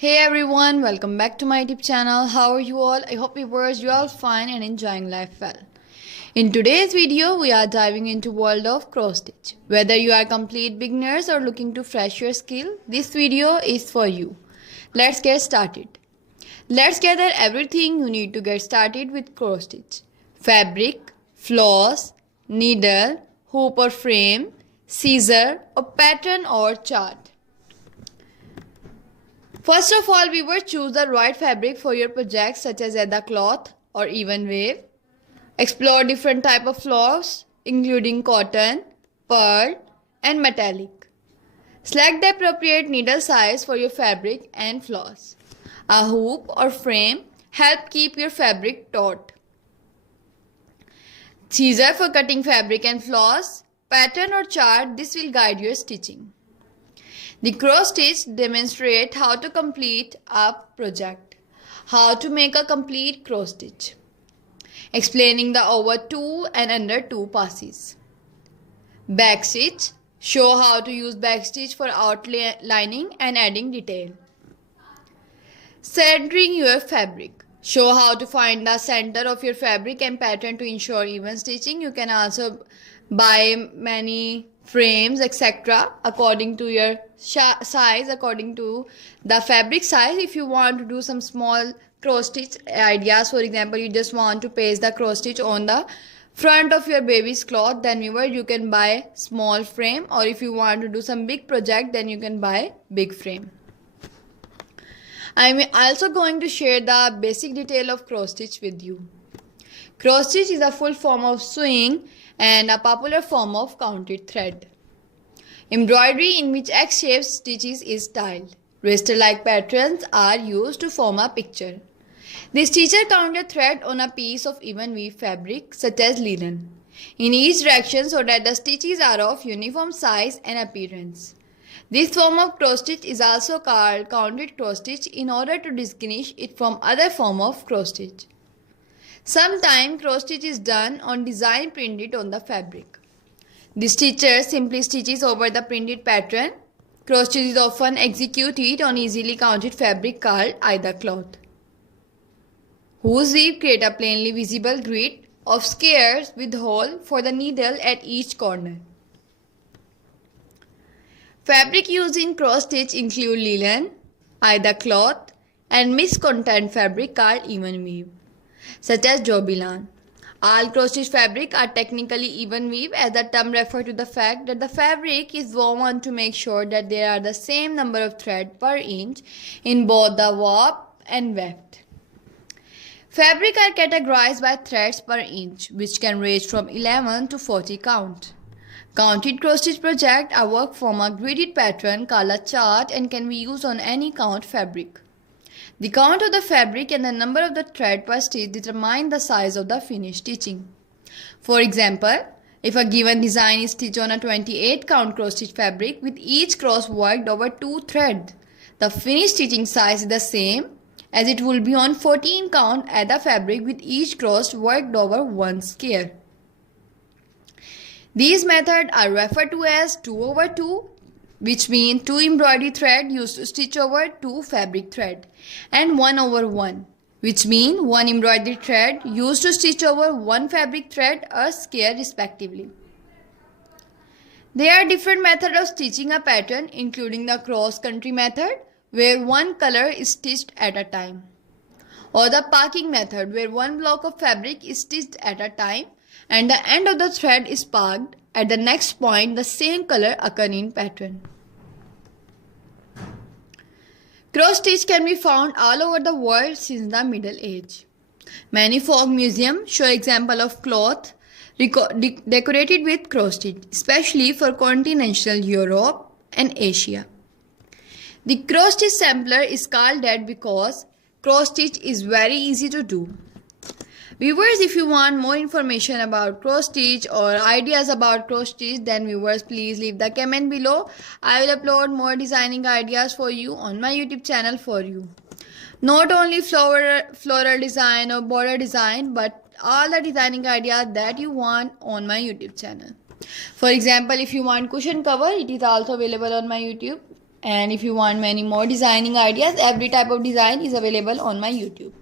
Hey everyone, welcome back to my YouTube channel. How are you all? I hope viewers you all fine and enjoying life well. In today's video, we are diving into world of cross stitch. Whether you are complete beginners or looking to fresh your skill, this video is for you. Let's get started. Let's gather everything you need to get started with cross stitch. Fabric, floss, needle, hoop or frame, scissor, a pattern or chart. First of all, we will choose the right fabric for your project such as leather cloth or even wave. Explore different type of floss including cotton, pearl and metallic. Select the appropriate needle size for your fabric and floss. A hoop or frame help keep your fabric taut. Scissor for cutting fabric and floss. Pattern or chart, this will guide your stitching. The cross stitch demonstrates how to complete a project. How to make a complete cross stitch. Explaining the over 2 and under 2 passes. Back stitch. Show how to use back stitch for outlining and adding detail. Centering your fabric. Show how to find the center of your fabric and pattern to ensure even stitching. You can also buy many frames etc. according to your size, according to the fabric size. If you want to do some small cross stitch ideas, for example you just want to paste the cross stitch on the front of your baby's cloth, then you can buy small frame, or if you want to do some big project then you can buy big frame. I'm also going to share the basic detail of cross stitch with you. Cross stitch is a full form of sewing and a popular form of counted thread. Embroidery in which X-shaped stitches is styled. Raster-like patterns are used to form a picture. The stitcher counted thread on a piece of even weave fabric such as linen in each direction so that the stitches are of uniform size and appearance. This form of cross stitch is also called counted cross stitch in order to distinguish it from other form of cross stitch. Sometimes cross stitch is done on design printed on the fabric. The stitcher simply stitches over the printed pattern. Cross stitch is often executed on easily counted fabric called either cloth, whose weave create a plainly visible grid of squares with hole for the needle at each corner. Fabric used in cross stitch include linen, either cloth, and mixed content fabric called even weave, such as jobilan. All cross stitch fabric are technically even weave, as the term refers to the fact that the fabric is woven to make sure that there are the same number of threads per inch in both the warp and weft. Fabric are categorized by threads per inch, which can range from 11 to 40 count. Counted cross stitch projects are worked from a gridded pattern called a chart and can be used on any count fabric. The count of the fabric and the number of the thread per stitch determine the size of the finished stitching. For example, if a given design is stitched on a 28 count cross stitch fabric with each cross worked over 2 threads, the finished stitching size is the same as it will be on 14 count at the fabric with each cross worked over 1 square. These methods are referred to as 2/2, which means 2 embroidery thread used to stitch over 2 fabric thread, and 1/1, which means 1 embroidery thread used to stitch over 1 fabric thread or square respectively. There are different methods of stitching a pattern, including the cross-country method, where one color is stitched at a time, or the parking method, where one block of fabric is stitched at a time and the end of the thread is parked at the next point the same color occur in pattern. Cross stitch can be found all over the world since the Middle Age. Many folk museums show examples of cloth decorated with cross stitch, especially for continental Europe and Asia. The cross stitch sampler is called that because cross stitch is very easy to do. Viewers, if you want more information about cross stitch or ideas about cross stitch, then viewers please leave the comment below. I will upload more designing ideas for you on my YouTube channel for you. Not only floral design or border design, but all the designing ideas that you want on my YouTube channel. For example, if you want cushion cover, it is also available on my YouTube And if you want many more designing ideas, every type of design is available on my YouTube.